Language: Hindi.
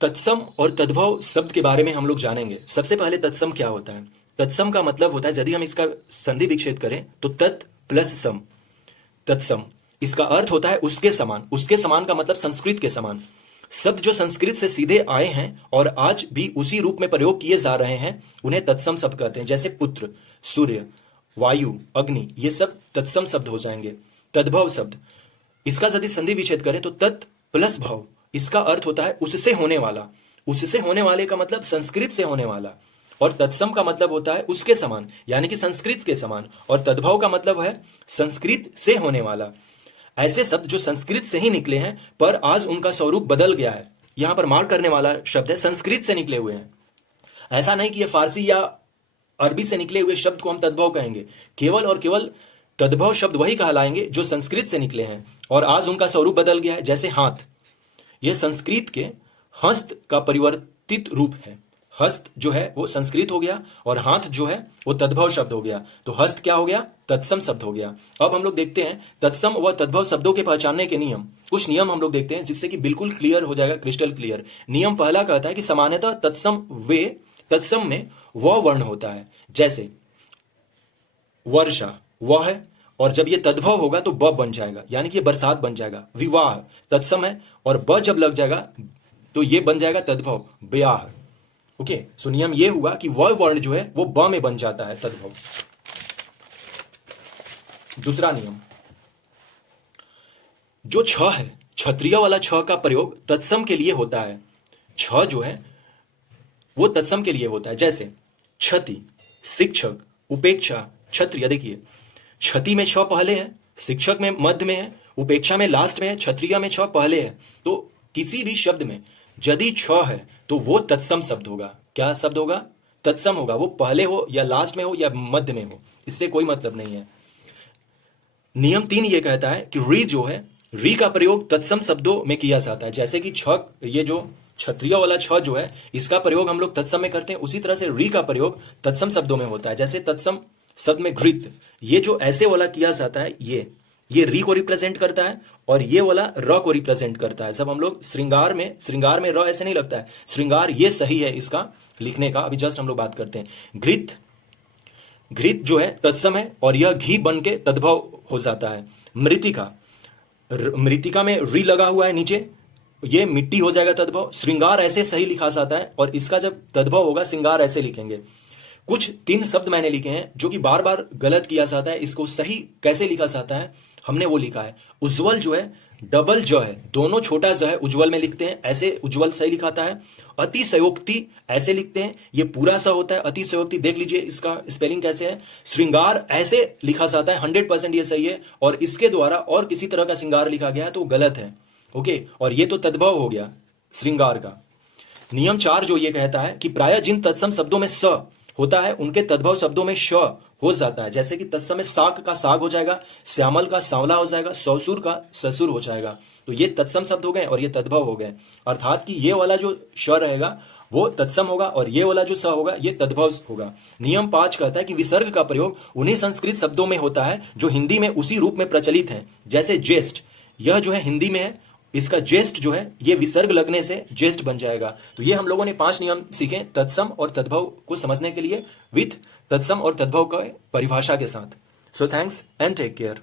तत्सम और तद्भव शब्द के बारे में हम लोग जानेंगे। सबसे पहले तत्सम क्या होता है। तत्सम का मतलब होता है, यदि हम इसका संधि विच्छेद करें तो तत् प्लस सम, तत्सम। इसका अर्थ होता है उसके समान। उसके समान का मतलब संस्कृत के समान। शब्द जो संस्कृत से सीधे आए हैं और आज भी उसी रूप में प्रयोग किए जा रहे हैं, उन्हें तत्सम शब्द कहते हैं। जैसे पुत्र, सूर्य, वायु, अग्नि, ये सब तत्सम शब्द हो जाएंगे। तद्भव शब्द, इसका यदि संधि विच्छेद करें तो तत् प्लस भव, इसका अर्थ होता है उससे होने वाला। उससे होने वाले का मतलब संस्कृत से होने वाला। और तत्सम का मतलब होता है उसके समान, यानी कि संस्कृत के समान। और तद्भव का मतलब है संस्कृत से होने वाला। ऐसे शब्द जो संस्कृत से ही निकले हैं पर आज उनका स्वरूप बदल गया है। यहां पर मार्क करने वाला शब्द है संस्कृत से निकले हुए हैं। ऐसा नहीं कि ये फारसी या अरबी से निकले हुए शब्द को हम तद्भव कहेंगे। केवल और केवल तद्भव शब्द वही कहलाएंगे जो संस्कृत से निकले हैं और आज उनका स्वरूप बदल गया है। जैसे हाथ, यह संस्कृत के हस्त का परिवर्तित रूप है। हस्त जो है वो संस्कृत हो गया और हाथ जो है वो तद्भव शब्द हो गया। तो हस्त क्या हो गया? तत्सम शब्द हो गया। अब हम लोग देखते हैं तत्सम व तद्भव शब्दों के पहचानने के नियम। कुछ नियम हम लोग देखते हैं जिससे कि बिल्कुल क्लियर हो जाएगा, क्रिस्टल क्लियर। नियम पहला कहता है कि सामान्यतः तत्सम में व वर्ण होता है। जैसे वर्षा व है, और जब ये तद्भव होगा तो ब बन जाएगा, यानी कि ये बरसात बन जाएगा। विवाह तत्सम है और ब जब लग जाएगा तो ये बन जाएगा तद्भव, ब्याह। ओके, सो नियम ये हुआ कि व वर्ण जो है वो ब में बन जाता है, तद्भव। दूसरा नियम, जो छ है, क्षत्रिय वाला छ का प्रयोग तत्सम के लिए होता है। छ जो है वो तत्सम के लिए होता है। जैसे क्षति, शिक्षक, उपेक्षा, क्षत्रिय। देखिए क्षति में छ पहले है, शिक्षक में मध्य में है, उपेक्षा में लास्ट में है, क्षत्रिय में छ पहले है। तो किसी भी शब्द में यदि छ है तो वो तत्सम शब्द होगा। क्या शब्द होगा? तत्सम होगा। वो पहले हो या लास्ट में हो या मध्य में हो, इससे कोई मतलब नहीं है। नियम 3 ये कहता है कि री जो है, री का प्रयोग तत्सम शब्दों में किया जाता है। जैसे कि छ, ये जो क्षत्रिय वाला छ जो है इसका प्रयोग हम लोग तत्सम में करते हैं, उसी तरह से री का प्रयोग तत्सम शब्दों में होता है। जैसे तत्सम शब्द में घृत, ये जो ऐसे वाला किया जाता है ये री को रिप्रेजेंट करता है और ये वाला र को रिप्रेजेंट करता है। जब हम लोग श्रृंगार में र ऐसे नहीं लगता है, श्रृंगार ये सही है इसका लिखने का। अभी जस्ट हम लोग बात करते हैं। घृत जो है तत्सम है और यह घी बन के तद्भव हो जाता है। मृतिका में री लगा हुआ है नीचे, ये मिट्टी हो जाएगा तद्भव। श्रृंगार ऐसे सही लिखा जाता है और इसका जब तद्भव होगा श्रृंगार ऐसे लिखेंगे। कुछ 3 शब्द मैंने लिखे हैं जो कि बार बार गलत किया जाता है। इसको सही कैसे लिखा जाता है हमने वो लिखा है। उज्जवल जो है डबल ज है, दोनों छोटा ज है उज्जवल में लिखते हैं, ऐसे उज्जवल सही लिखाता है। अतिशयोक्ति ऐसे लिखते हैं, ये पूरा सा होता है अतिशयोक्ति। देख लीजिए इसका स्पेलिंग कैसे है। श्रृंगार ऐसे लिखा जाता है, 100% ये सही है। और इसके द्वारा और किसी तरह का श्रृंगार लिखा गया है तो गलत है। ओके, और ये तो तद्भव हो गया श्रृंगार का। नियम 4 जो ये कहता है कि प्रायः जिन तत्सम शब्दों में स होता है उनके तद्भव शब्दों में श हो जाता है। जैसे कि तत्सम में साग का साग हो जाएगा, श्यामल का सांवला हो जाएगा, ससुर का ससुर हो जाएगा। तो ये तत्सम शब्द हो गए और ये तद्भव हो गए। अर्थात कि ये वाला जो श रहेगा वो तत्सम होगा और ये वाला जो स होगा ये तद्भव होगा। नियम 5 कहता है कि विसर्ग का प्रयोग उन्हीं संस्कृत शब्दों में होता है जो हिंदी में उसी रूप में प्रचलित है। जैसे ज्येष्ठ, यह जो है हिंदी में है, इसका ज्येष्ठ जो है ये विसर्ग लगने से ज्येष्ठ बन जाएगा। तो ये हम लोगों ने 5 नियम सीखे तत्सम और तद्भव को समझने के लिए, विथ तत्सम और तद्भव का परिभाषा के साथ। So thanks and take care.